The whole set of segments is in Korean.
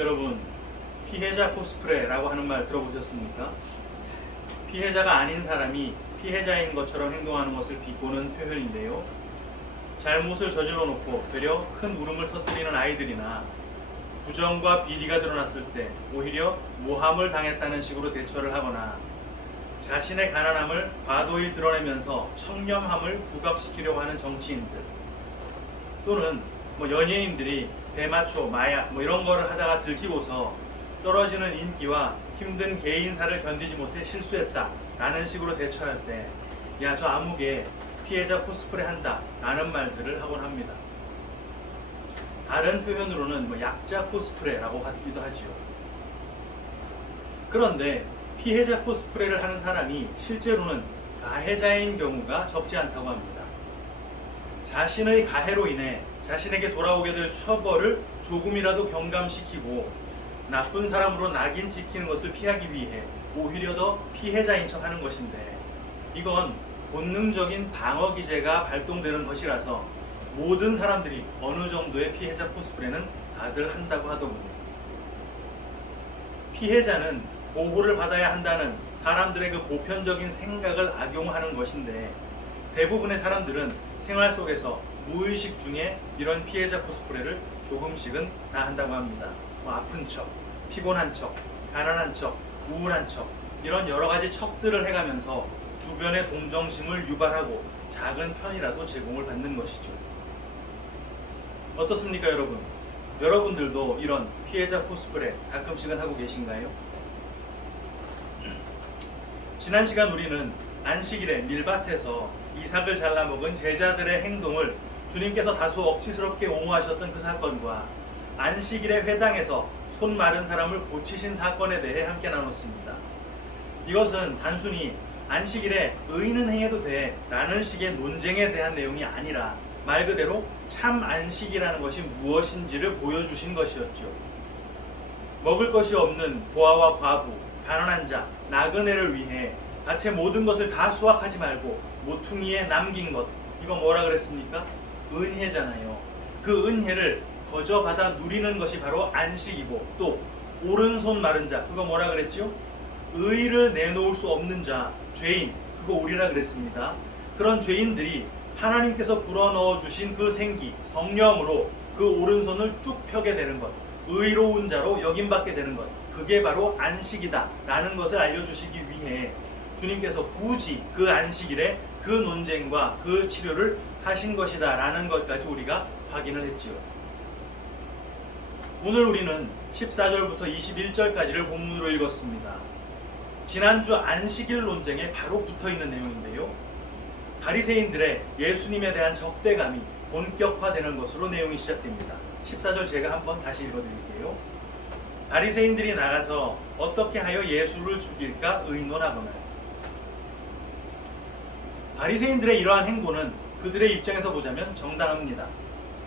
여러분, 피해자 코스프레라고 하는 말 들어보셨습니까? 피해자가 아닌 사람이 피해자인 것처럼 행동하는 것을 비꼬는 표현인데요. 잘못을 저질러 놓고 되려 큰 울음을 터뜨리는 아이들이나 부정과 비리가 드러났을 때 오히려 모함을 당했다는 식으로 대처를 하거나 자신의 가난함을 과도히 드러내면서 청렴함을 부각시키려고 하는 정치인들, 또는 연예인들이 대마초, 마약 이런 거를 하다가 들키고서 떨어지는 인기와 힘든 개인사를 견디지 못해 실수했다 라는 식으로 대처할 때, 야, 저 아무개 피해자 코스프레 한다 라는 말들을 하곤 합니다. 다른 표현으로는 약자 코스프레라고 하기도 하지요. 그런데 피해자 코스프레를 하는 사람이 실제로는 가해자인 경우가 적지 않다고 합니다. 자신의 가해로 인해 자신에게 돌아오게 될 처벌을 조금이라도 경감시키고 나쁜 사람으로 낙인 찍히는 것을 피하기 위해 오히려 더 피해자인 척 하는 것인데, 이건 본능적인 방어 기제가 발동되는 것이라서 모든 사람들이 어느 정도의 피해자 코스프레는 다들 한다고 하더군요. 피해자는 보호를 받아야 한다는 사람들의 그 보편적인 생각을 악용하는 것인데, 대부분의 사람들은 생활 속에서 무의식 중에 이런 피해자 코스프레를 조금씩은 다 한다고 합니다. 아픈 척, 피곤한 척, 가난한 척, 우울한 척, 이런 여러 가지 척들을 해가면서 주변의 동정심을 유발하고 작은 편이라도 제공을 받는 것이죠. 어떻습니까, 여러분? 여러분들도 이런 피해자 코스프레 가끔씩은 하고 계신가요? 지난 시간 우리는 안식일에 밀밭에서 이삭을 잘라먹은 제자들의 행동을 주님께서 다소 억지스럽게 옹호하셨던 그 사건과 안식일의 회당에서 손 마른 사람을 고치신 사건에 대해 함께 나눴습니다. 이것은 단순히 안식일에 의인은 행해도 돼 라는 식의 논쟁에 대한 내용이 아니라 말 그대로 참 안식이라는 것이 무엇인지를 보여주신 것이었죠. 먹을 것이 없는 고아와 과부, 가난한 자, 나그네를 위해 밭의 모든 것을 다 수확하지 말고 모퉁이에 남긴 것, 이거 뭐라 그랬습니까? 은혜잖아요. 그 은혜를 거저 받아 누리는 것이 바로 안식이고, 또 오른손 마른 자, 그거 뭐라 그랬죠? 의를 내놓을 수 없는 자, 죄인, 그거 우리라 그랬습니다. 그런 죄인들이 하나님께서 불어넣어 주신 그 생기, 성령으로 그 오른손을 쭉 펴게 되는 것, 의로운 자로 여김받게 되는 것, 그게 바로 안식이다 라는 것을 알려주시기 위해 주님께서 굳이 그 안식일에 그 논쟁과 그 치료를 하신 것이다 라는 것까지 우리가 확인을 했지요. 오늘 우리는 14절부터 21절까지를 본문으로 읽었습니다. 지난주 안식일 논쟁에 바로 붙어있는 내용인데요. 바리새인들의 예수님에 대한 적대감이 본격화되는 것으로 내용이 시작됩니다. 14절 제가 한번 다시 읽어드릴게요. 바리새인들이 나가서 어떻게 하여 예수를 죽일까 의논하거늘. 바리새인들의 이러한 행보는 그들의 입장에서 보자면 정당합니다.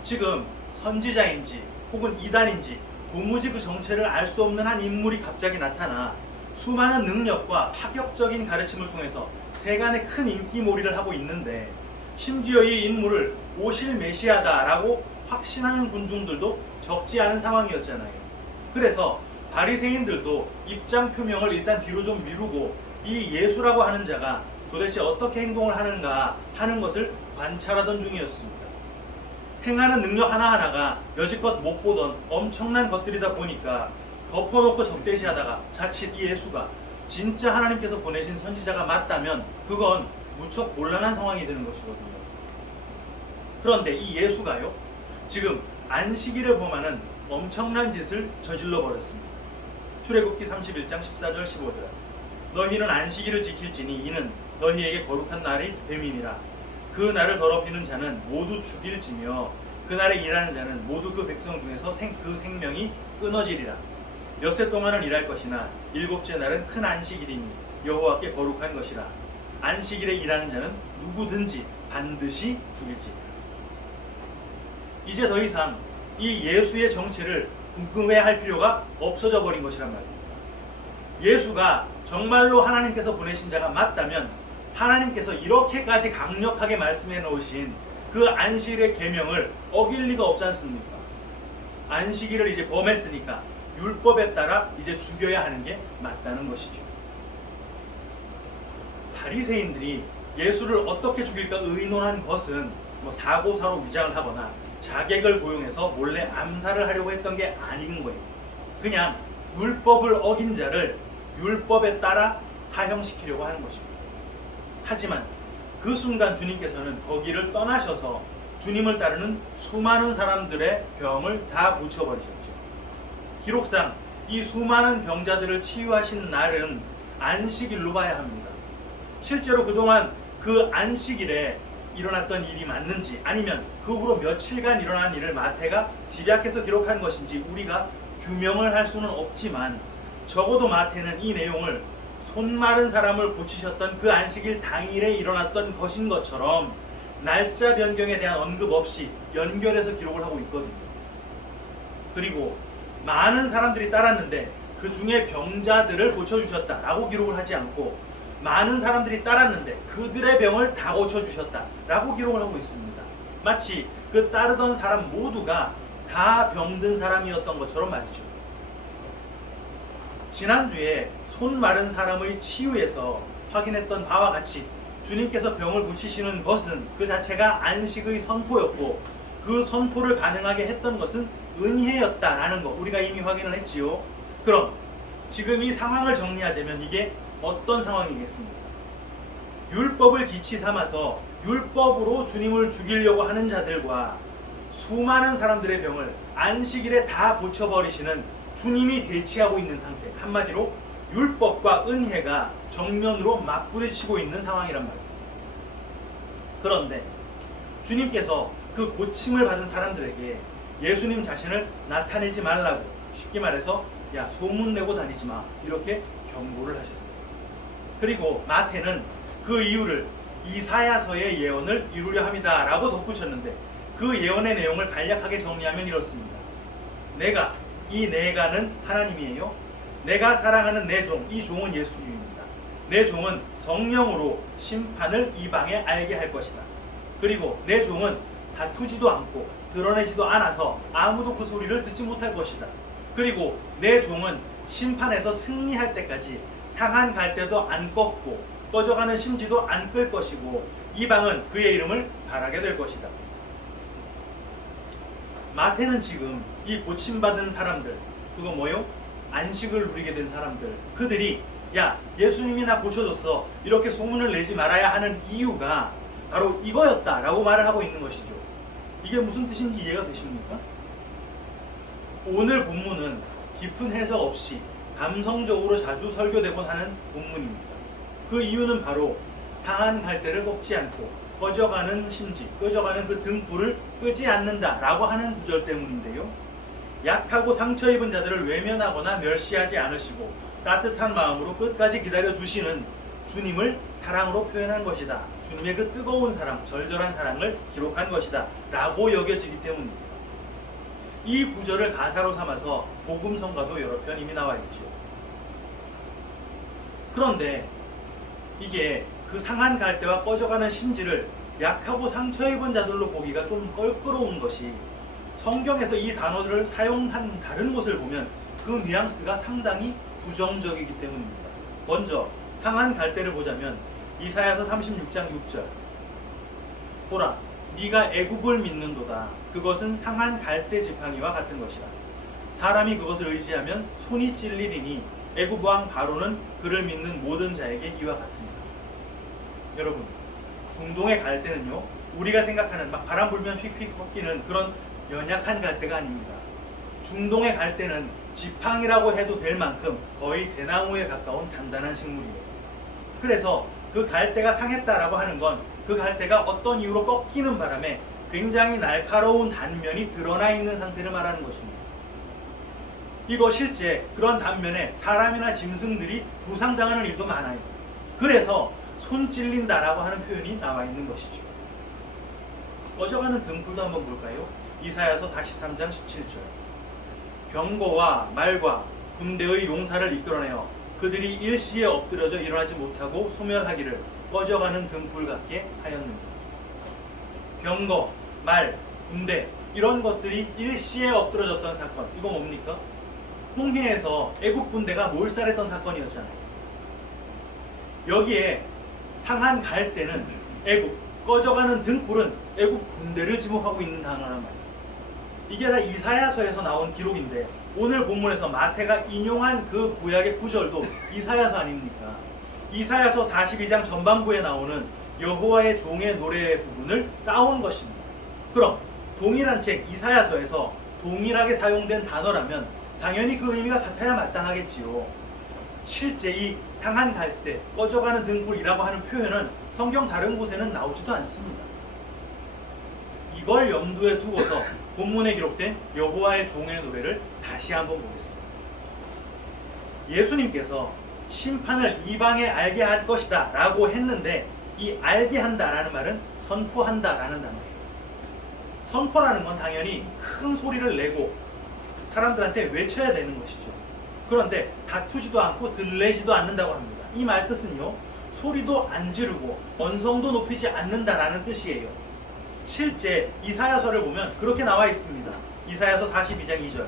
지금 선지자인지 혹은 이단인지 도무지 그 정체를 알 수 없는 한 인물이 갑자기 나타나 수많은 능력과 파격적인 가르침을 통해서 세간에 큰 인기몰이를 하고 있는데, 심지어 이 인물을 오실 메시아다라고 확신하는 군중들도 적지 않은 상황이었잖아요. 그래서 바리새인들도 입장 표명을 일단 뒤로 좀 미루고 이 예수라고 하는 자가 도대체 어떻게 행동을 하는가 하는 것을 관찰하던 중이었습니다. 행하는 능력 하나하나가 여지껏 못 보던 엄청난 것들이다 보니까 덮어놓고 적대시하다가 자칫 이 예수가 진짜 하나님께서 보내신 선지자가 맞다면 그건 무척 곤란한 상황이 되는 것이거든요. 그런데 이 예수가요, 지금 안식일을 범하는 엄청난 짓을 저질러 버렸습니다. 출애굽기 31장 14절 15절. 너희는 안식일을 지킬지니 이는 너희에게 거룩한 날이 됨이니라. 그 날을 더럽히는 자는 모두 죽일지며 그 날에 일하는 자는 모두 그 백성 중에서 그 생명이 끊어지리라. 엿새 동안은 일할 것이나 일곱째 날은 큰 안식일이니 여호와께 거룩한 것이라. 안식일에 일하는 자는 누구든지 반드시 죽일지니라. 이제 더 이상 이 예수의 정체를 궁금해할 필요가 없어져 버린 것이란 말입니다. 예수가 정말로 하나님께서 보내신 자가 맞다면 하나님께서 이렇게까지 강력하게 말씀해 놓으신 그 안식일의 계명을 어길 리가 없지 않습니까? 안식일을 이제 범했으니까 율법에 따라 이제 죽여야 하는 게 맞다는 것이죠. 바리새인들이 예수를 어떻게 죽일까 의논한 것은 사고사로 위장을 하거나 자객을 고용해서 몰래 암살을 하려고 했던 게 아닌 거예요. 그냥 율법을 어긴 자를 율법에 따라 사형시키려고 하는 것입니다. 하지만 그 순간 주님께서는 거기를 떠나셔서 주님을 따르는 수많은 사람들의 병을 다 고쳐버리셨죠. 기록상 이 수많은 병자들을 치유하신 날은 안식일로 봐야 합니다. 실제로 그동안 그 안식일에 일어났던 일이 맞는지, 아니면 그 후로 며칠간 일어난 일을 마태가 집약해서 기록한 것인지 우리가 규명을 할 수는 없지만, 적어도 마태는 이 내용을 손 마른 사람을 고치셨던 그 안식일 당일에 일어났던 것인 것처럼 날짜 변경에 대한 언급 없이 연결해서 기록을 하고 있거든요. 그리고 많은 사람들이 따랐는데 그 중에 병자들을 고쳐주셨다라고 기록을 하지 않고, 많은 사람들이 따랐는데 그들의 병을 다 고쳐주셨다라고 기록을 하고 있습니다. 마치 그 따르던 사람 모두가 다 병든 사람이었던 것처럼 말이죠. 지난주에 손 마른 사람의 치유에서 확인했던 바와 같이 주님께서 병을 고치시는 것은 그 자체가 안식의 선포였고, 그 선포를 가능하게 했던 것은 은혜였다라는 거 우리가 이미 확인을 했지요. 그럼 지금 이 상황을 정리하자면 이게 어떤 상황이겠습니까? 율법을 기치 삼아서 율법으로 주님을 죽이려고 하는 자들과 수많은 사람들의 병을 안식일에 다 고쳐버리시는 주님이 대치하고 있는 상태, 한마디로 율법과 은혜가 정면으로 맞부딪히고 있는 상황이란 말이에요. 그런데 주님께서 그 고침을 받은 사람들에게 예수님 자신을 나타내지 말라고, 쉽게 말해서 야 소문내고 다니지 마, 이렇게 경고를 하셨어요. 그리고 마태는 그 이유를 이사야서의 예언을 이루려 합니다 라고 덧붙였는데, 그 예언의 내용을 간략하게 정리하면 이렇습니다. 내가는 하나님이에요. 내가 사랑하는 내 종, 이 종은 예수님입니다. 내 종은 성령으로 심판을 이방에 알게 할 것이다. 그리고 내 종은 다투지도 않고 드러내지도 않아서 아무도 그 소리를 듣지 못할 것이다. 그리고 내 종은 심판에서 승리할 때까지 상한 갈대도 안 꺾고 꺼져가는 심지도 안 끌 것이고 이방은 그의 이름을 바라게 될 것이다. 마태는 지금 이 고침받은 사람들, 그거 뭐요? 안식을 누리게 된 사람들, 그들이 야 예수님이 나 고쳐줬어 이렇게 소문을 내지 말아야 하는 이유가 바로 이거였다라고 말을 하고 있는 것이죠. 이게 무슨 뜻인지 이해가 되십니까? 오늘 본문은 깊은 해석 없이 감성적으로 자주 설교되곤 하는 본문입니다. 그 이유는 바로 상한 갈대를 꺾지 않고 꺼져가는 심지, 꺼져가는 그 등불을 끄지 않는다라고 하는 구절 때문인데요. 약하고 상처 입은 자들을 외면하거나 멸시하지 않으시고 따뜻한 마음으로 끝까지 기다려주시는 주님을 사랑으로 표현한 것이다. 주님의 그 뜨거운 사랑, 절절한 사랑을 기록한 것이다 라고 여겨지기 때문입니다. 이 구절을 가사로 삼아서 복음성가도 여러 편 이미 나와 있죠. 그런데 이게 그 상한 갈대와 꺼져가는 심지를 약하고 상처 입은 자들로 보기가 좀 껄끄러운 것이, 성경에서 이 단어들을 사용한 다른 곳을 보면 그 뉘앙스가 상당히 부정적이기 때문입니다. 먼저 상한 갈대를 보자면 이사야서 36장 6절, 보라 네가 애굽을 믿는도다. 그것은 상한 갈대 지팡이와 같은 것이라. 사람이 그것을 의지하면 손이 찔리리니 애굽 왕 바로는 그를 믿는 모든 자에게 이와 같으니라. 여러분, 중동의 갈대는요, 우리가 생각하는 막 바람 불면 휙휙 꺾이는 그런 연약한 갈대가 아닙니다. 중동의 갈대는 지팡이라고 해도 될 만큼 거의 대나무에 가까운 단단한 식물이에요. 그래서 그 갈대가 상했다라고 하는 건 그 갈대가 어떤 이유로 꺾이는 바람에 굉장히 날카로운 단면이 드러나 있는 상태를 말하는 것입니다. 이거 실제 그런 단면에 사람이나 짐승들이 부상당하는 일도 많아요. 그래서 손 찔린다라고 하는 표현이 나와 있는 것이죠. 꺼져가는 등불도 한번 볼까요? 이사야서 43장 17절. 병거와 말과 군대의 용사를 이끌어내어 그들이 일시에 엎드려져 일어나지 못하고 소멸하기를 꺼져가는 등불 같게 하였느니라. 병거, 말, 군대 이런 것들이 일시에 엎드려졌던 사건, 이거 뭡니까? 홍해에서 애국 군대가 몰살했던 사건이었잖아요. 여기에 상한 갈 때는 애국, 꺼져가는 등불은 애국 군대를 지목하고 있는 단어란 말이에요. 이게 다 이사야서에서 나온 기록인데 오늘 본문에서 마태가 인용한 그 구약의 구절도 이사야서 아닙니까? 이사야서 42장 전반부에 나오는 여호와의 종의 노래 부분을 따온 것입니다. 그럼 동일한 책 이사야서에서 동일하게 사용된 단어라면 당연히 그 의미가 같아야 마땅하겠지요. 실제 이 상한 갈대, 꺼져가는 등불이라고 하는 표현은 성경 다른 곳에는 나오지도 않습니다. 이걸 염두에 두고서 본문에 기록된 여호와의 종의 노래를 다시 한번 보겠습니다. 예수님께서 심판을 이방에 알게 할 것이다 라고 했는데 이 알게 한다 라는 말은 선포한다 라는 단어예요. 선포라는 건 당연히 큰 소리를 내고 사람들한테 외쳐야 되는 것이죠. 그런데 다투지도 않고 들레지도 않는다고 합니다. 이 말 뜻은요, 소리도 안 지르고 언성도 높이지 않는다라는 뜻이에요. 실제 이사야서를 보면 그렇게 나와 있습니다. 이사야서 42장 2절.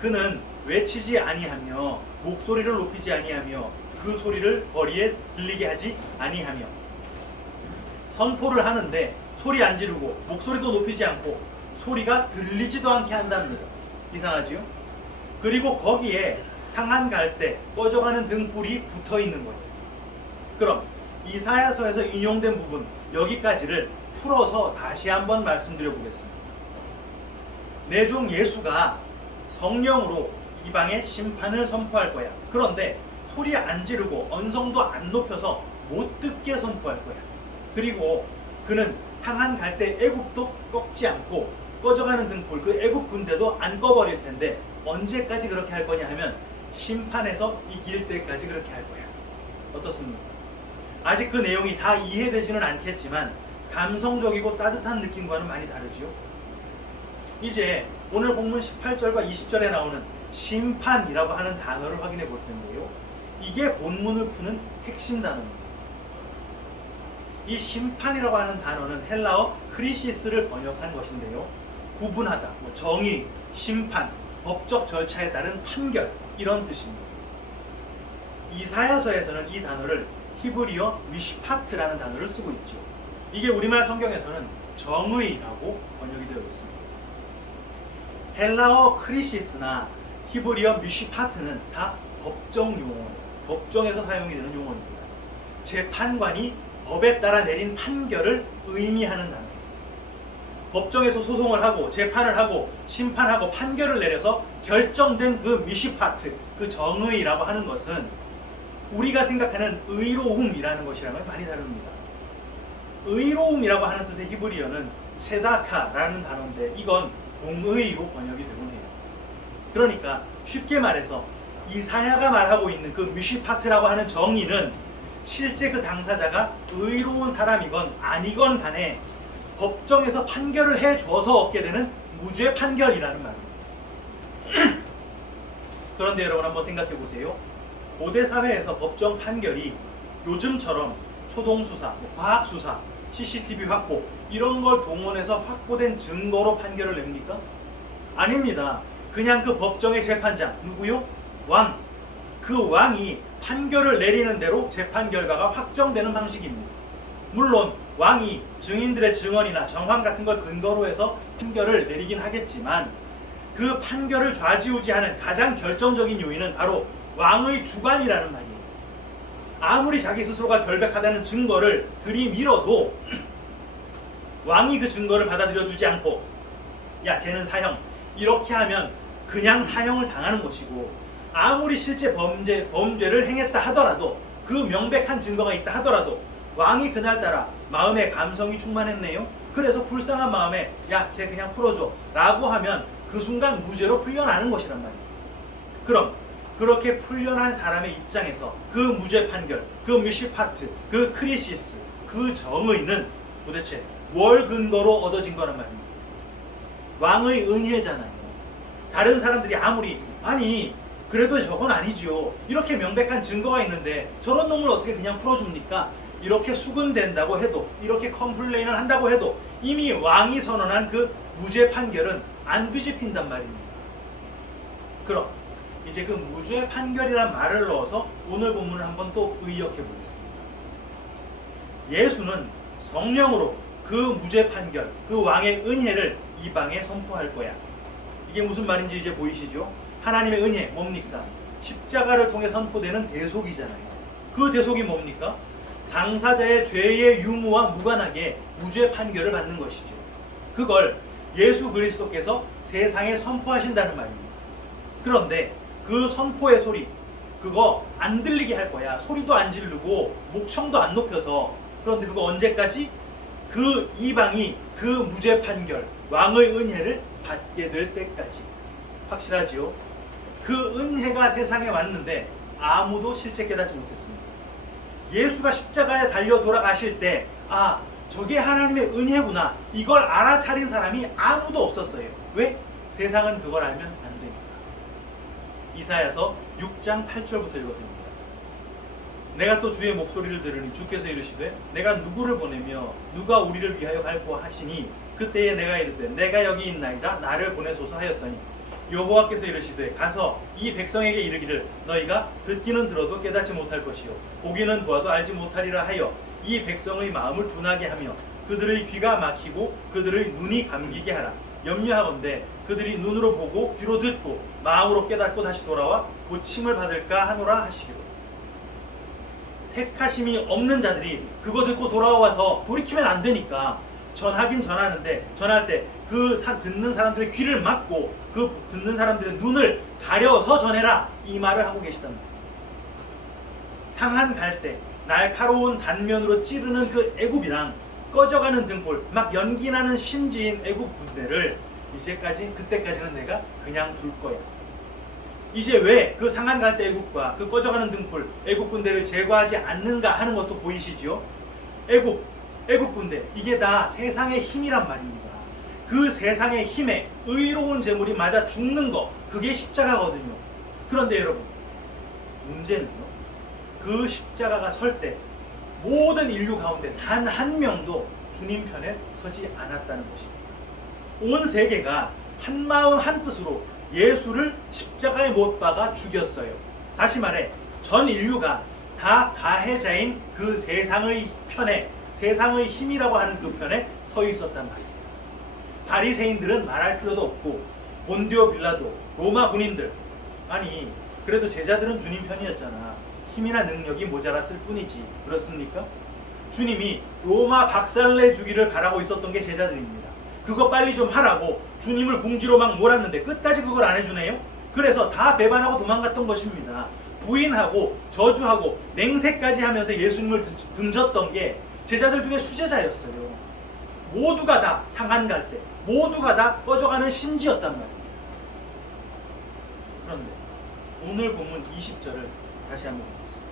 그는 외치지 아니하며 목소리를 높이지 아니하며 그 소리를 거리에 들리게 하지 아니하며. 선포를 하는데 소리 안 지르고 목소리도 높이지 않고 소리가 들리지도 않게 한답니다. 이상하지요? 그리고 거기에 상한 갈대, 꺼져가는 등불이 붙어 있는 거예요. 그럼 이사야서에서 인용된 부분 여기까지를 풀어서 다시 한번 말씀드려 보겠습니다. 내 종 예수가 성령으로 이방에 심판을 선포할 거야. 그런데 소리 안 지르고 언성도 안 높여서 못 듣게 선포할 거야. 그리고 그는 상한 갈대 애국도 꺾지 않고 꺼져가는 등불 그 애국 군대도 안 꺼버릴 텐데 언제까지 그렇게 할 거냐 하면 심판에서 이길 때까지 그렇게 할 거야. 어떻습니까? 아직 그 내용이 다 이해되지는 않겠지만 감성적이고 따뜻한 느낌과는 많이 다르지요. 이제 오늘 본문 18절과 20절에 나오는 심판이라고 하는 단어를 확인해 볼 텐데요. 이게 본문을 푸는 핵심 단어입니다. 이 심판이라고 하는 단어는 헬라어 크리시스를 번역한 것인데요. 구분하다, 정의, 심판, 법적 절차에 따른 판결 이런 뜻입니다. 이사야서에서는 이 단어를 히브리어 미시파트라는 단어를 쓰고 있죠. 이게 우리말 성경에서는 정의라고 번역이 되어 있습니다. 헬라어 크리시스나 히브리어 미시파트는 다 법정 용어예요. 법정에서 사용이 되는 용어입니다. 재판관이 법에 따라 내린 판결을 의미하는 단어예요. 법정에서 소송을 하고 재판을 하고 심판하고 판결을 내려서 결정된 그 미시파트, 그 정의라고 하는 것은 우리가 생각하는 의로움이라는 것이랑은 많이 다릅니다. 의로움이라고 하는 뜻의 히브리어는 세다카라는 단어인데 이건 공의로 번역이 되곤 해요. 그러니까 쉽게 말해서 이사야가 말하고 있는 그 미시파트라고 하는 정의는 실제 그 당사자가 의로운 사람이건 아니건 간에 법정에서 판결을 해줘서 얻게 되는 무죄 판결이라는 말입니다. 그런데 여러분 한번 생각해 보세요. 고대 사회에서 법정 판결이 요즘처럼 초동수사, 과학수사, CCTV 확보 이런 걸 동원해서 확보된 증거로 판결을 냅니까? 아닙니다. 그냥 그 법정의 재판장, 누구요? 왕. 그 왕이 판결을 내리는 대로 재판 결과가 확정되는 방식입니다. 물론 왕이 증인들의 증언이나 정황 같은 걸 근거로 해서 판결을 내리긴 하겠지만 그 판결을 좌지우지하는 가장 결정적인 요인은 바로 왕의 주관이라는 말이에요. 아무리 자기 스스로가 결백하다는 증거를 들이밀어도 왕이 그 증거를 받아들여 주지 않고 야 쟤는 사형 이렇게 하면 그냥 사형을 당하는 것이고 아무리 실제 범죄를 행했다 하더라도 그 명백한 증거가 있다 하더라도 왕이 그날따라 마음에 감성이 충만했네요. 그래서 불쌍한 마음에 야 쟤 그냥 풀어줘 라고 하면 그 순간 무죄로 풀려나는 것이란 말이에요. 그럼 그렇게 풀려난 사람의 입장에서 그 무죄 판결, 그 미시파트, 그 크리시스, 그 정의는 도대체 뭘 근거로 얻어진 거란 말입니다. 왕의 은혜잖아요. 다른 사람들이 아무리 아니 그래도 저건 아니죠. 이렇게 명백한 증거가 있는데 저런 놈을 어떻게 그냥 풀어줍니까? 이렇게 수근된다고 해도 이렇게 컴플레인을 한다고 해도 이미 왕이 선언한 그 무죄 판결은 안 뒤집힌단 말입니다. 그럼 이제 그 무죄 판결이란 말을 넣어서 오늘 본문을 한번 또 의역해 보겠습니다. 예수는 성령으로 그 무죄 판결, 그 왕의 은혜를 이방에 선포할 거야. 이게 무슨 말인지 이제 보이시죠? 하나님의 은혜 뭡니까? 십자가를 통해 선포되는 대속이잖아요. 그 대속이 뭡니까? 당사자의 죄의 유무와 무관하게 무죄 판결을 받는 것이죠. 그걸 예수 그리스도께서 세상에 선포하신다는 말입니다. 그런데 그 선포의 소리, 그거 안 들리게 할 거야. 소리도 안 지르고 목청도 안 높여서. 그런데 그거 언제까지? 그 이방이 그 무죄 판결, 왕의 은혜를 받게 될 때까지. 확실하지요? 그 은혜가 세상에 왔는데 아무도 실제 깨닫지 못했습니다. 예수가 십자가에 달려 돌아가실 때, 아, 저게 하나님의 은혜구나, 이걸 알아차린 사람이 아무도 없었어요. 왜? 세상은 그걸 알면 안 되니까. 이사야서 6장 8절부터 읽어드립니다. 내가 또 주의 목소리를 들으니 주께서 이르시되 내가 누구를 보내며 누가 우리를 위하여 갈고 하시니 그때에 내가 이르되 내가 여기 있나이다 나를 보내소서 하였더니 여호와께서 이르시되 가서 이 백성에게 이르기를 너희가 듣기는 들어도 깨닫지 못할 것이요 보기는 보아도 알지 못하리라 하여 이 백성의 마음을 둔하게 하며 그들의 귀가 막히고 그들의 눈이 감기게 하라. 염려하건대 그들이 눈으로 보고 귀로 듣고 마음으로 깨닫고 다시 돌아와 고침을 받을까 하노라 하시기로. 택하심이 없는 자들이 그거 듣고 돌아와서 돌이키면 안 되니까 전하긴 전하는데 전할 때 그 듣는 사람들의 귀를 막고 그 듣는 사람들의 눈을 가려서 전해라, 이 말을 하고 계시단 말이에요. 상한 갈대, 날카로운 단면으로 찌르는 그 애굽이랑 꺼져가는 등불, 막 연기나는 심지인 애굽 군대를 그때까지는 내가 그냥 둘 거야. 이제 왜 그 상한 갈대 애굽과 그 꺼져가는 등불, 애굽 군대를 제거하지 않는가 하는 것도 보이시죠? 애굽 군대, 이게 다 세상의 힘이란 말입니다. 그 세상의 힘에 의로운 제물이 맞아 죽는 거, 그게 십자가거든요. 그런데 여러분, 문제는요, 그 십자가가 설 때 모든 인류 가운데 단 한 명도 주님 편에 서지 않았다는 것입니다. 온 세계가 한 마음 한 뜻으로 예수를 십자가에 못 박아 죽였어요. 다시 말해 전 인류가 다 가해자인 그 세상의 편에, 세상의 힘이라고 하는 그 편에 서 있었단 말이에요. 바리새인들은 말할 필요도 없고 본디오 빌라도, 로마 군인들, 아니 그래도 제자들은 주님 편이었잖아. 힘이나 능력이 모자랐을 뿐이지. 그렇습니까? 주님이 로마 박살내 주기를 바라고 있었던 게 제자들입니다. 그거 빨리 좀 하라고 주님을 궁지로 막 몰았는데 끝까지 그걸 안 해주네요. 그래서 다 배반하고 도망갔던 것입니다. 부인하고 저주하고 맹세까지 하면서 예수님을 등졌던 게 제자들 중에 수제자였어요. 모두가 다 상한 갈대, 모두가 다 꺼져가는 심지였단 말이에요. 그런데 오늘 본문 20절을 다시 한번 보겠습니다.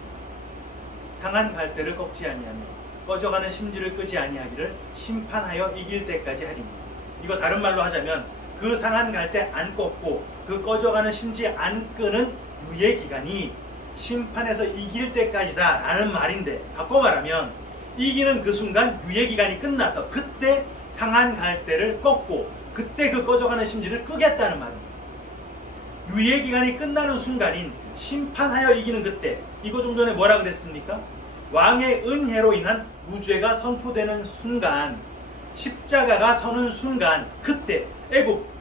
상한 갈대를 꺾지 아니하며 꺼져가는 심지를 끄지 아니하기를 심판하여 이길 때까지 하리니. 이거 다른 말로 하자면 그 상한 갈대 안 꺾고 그 꺼져가는 심지 안 끄는 유예 기간이 심판에서 이길 때까지다 라는 말인데, 바꿔 말하면 이기는 그 순간 유예 기간이 끝나서 그때 상한 갈대를 꺾고 그때 그 꺼져가는 심지를 끄겠다는 말입니다. 유예 기간이 끝나는 순간인 심판하여 이기는 그때, 이거 좀 전에 뭐라 그랬습니까? 왕의 은혜로 인한 무죄가 선포되는 순간, 십자가가 서는 순간, 그때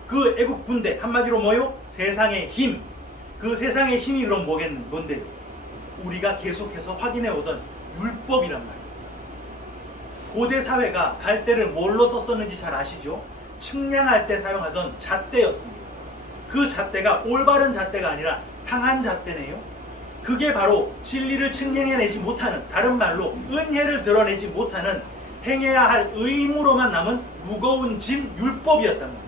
그 애국 군대, 한마디로 뭐요? 세상의 힘. 그 세상의 힘이 그럼 뭔데요? 우리가 계속해서 확인해 오던 율법이란 말이에요. 고대 사회가 갈대를 뭘로 썼었는지 잘 아시죠? 측량할 때 사용하던 잣대였습니다. 그 잣대가 올바른 잣대가 아니라 상한 잣대네요. 그게 바로 진리를 측량해내지 못하는, 다른 말로 은혜를 드러내지 못하는, 행해야 할 의무로만 남은 무거운 짐, 율법이었단 말입니다.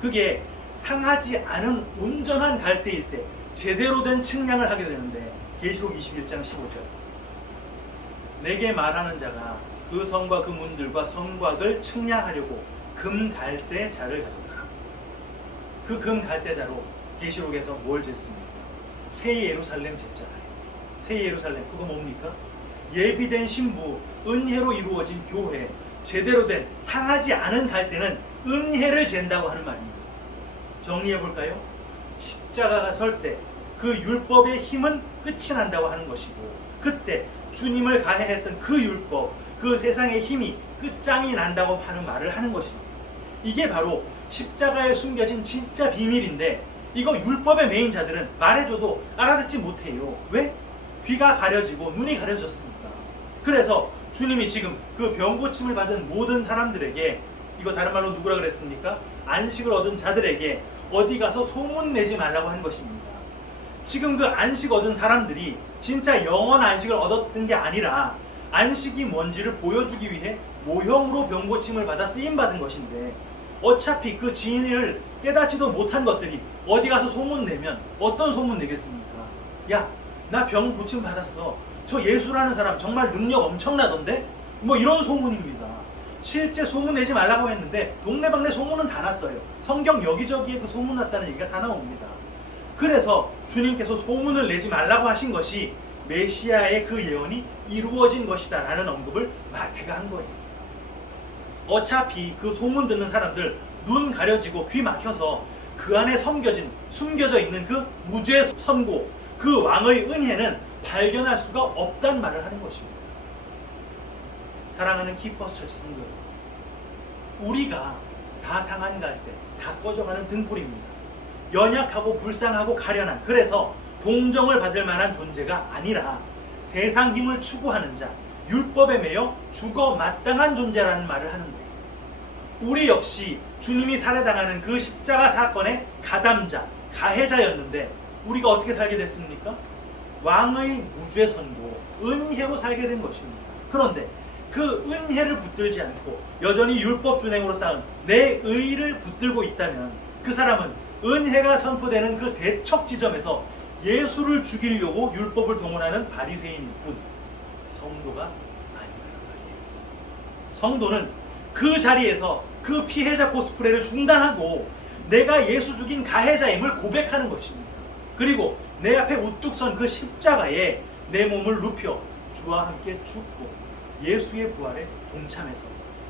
그게 상하지 않은 온전한 갈대일 때 제대로 된 측량을 하게 되는데, 계시록 21장 15절, 내게 말하는 자가 그 성과 그 문들과 성곽을 측량하려고 금 갈대자를 가져다. 그 금 갈대자로 계시록에서 뭘 쟀습니까? 새 예루살렘 쟀잖아요. 새 예루살렘, 그거 뭡니까? 예비된 신부, 은혜로 이루어진 교회, 제대로 된 상하지 않은 갈대는 은혜를 잰다고 하는 말입니다. 정리해 볼까요? 십자가가 설 때 그 율법의 힘은 끝이 난다고 하는 것이고, 그때 주님을 가해했던 그 율법, 그 세상의 힘이 끝장이 난다고 하는 말을 하는 것입니다. 이게 바로 십자가에 숨겨진 진짜 비밀인데, 이거 율법에 매인 자들은 말해줘도 알아듣지 못해요. 왜? 귀가 가려지고 눈이 가려졌으니까. 그래서 주님이 지금 그 병고침을 받은 모든 사람들에게, 이거 다른 말로 누구라 그랬습니까? 안식을 얻은 자들에게 어디 가서 소문내지 말라고 한 것입니다. 지금 그 안식 얻은 사람들이 진짜 영원 안식을 얻었던 게 아니라 안식이 뭔지를 보여주기 위해 모형으로 병고침을 받아 쓰임받은 것인데, 어차피 그 진리를 깨닫지도 못한 것들이 어디 가서 소문내면 어떤 소문 내겠습니까? 야, 나 병 고침 받았어. 저 예수라는 사람 정말 능력 엄청나던데? 뭐 이런 소문입니다. 실제 소문 내지 말라고 했는데 동네방네 소문은 다 났어요. 성경 여기저기에 그 소문 났다는 얘기가 다 나옵니다. 그래서 주님께서 소문을 내지 말라고 하신 것이 메시아의 그 예언이 이루어진 것이다 라는 언급을 마태가 한 거예요. 어차피 그 소문 듣는 사람들 눈 가려지고 귀 막혀서 그 안에 숨겨져 있는 그 무죄의 선고, 그 왕의 은혜는 발견할 수가 없단 말을 하는 것입니다. 사랑하는 키퍼스 성도, 우리가 다 상한 갈 때 다 꺼져가는 등불입니다. 연약하고 불쌍하고 가련한, 그래서 동정을 받을 만한 존재가 아니라 세상 힘을 추구하는 자, 율법에 매여 죽어 마땅한 존재라는 말을 하는 거예요. 우리 역시 주님이 살해당하는 그 십자가 사건의 가담자, 가해자였는데 우리가 어떻게 살게 됐습니까? 왕의 무죄 선고, 은혜로 살게 된 것입니다. 그런데 그 은혜를 붙들지 않고 여전히 율법 준행으로 쌓은 내 의를 붙들고 있다면 그 사람은 은혜가 선포되는 그 대척 지점에서 예수를 죽이려고 율법을 동원하는 바리새인일 뿐 성도가 아니라는 말이에요. 성도는 그 자리에서 그 피해자 코스프레를 중단하고 내가 예수 죽인 가해자임을 고백하는 것입니다. 그리고 내 앞에 우뚝 선 그 십자가에 내 몸을 눕혀 주와 함께 죽고 예수의 부활에 동참해서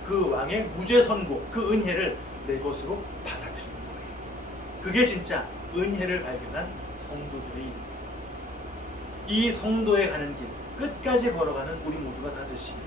그 왕의 무죄 선고, 그 은혜를 내 것으로 받아들이는 거예요. 그게 진짜 은혜를 발견한 성도들의 일입니다. 이 성도에 가는 길 끝까지 걸어가는 우리 모두가 다 되시길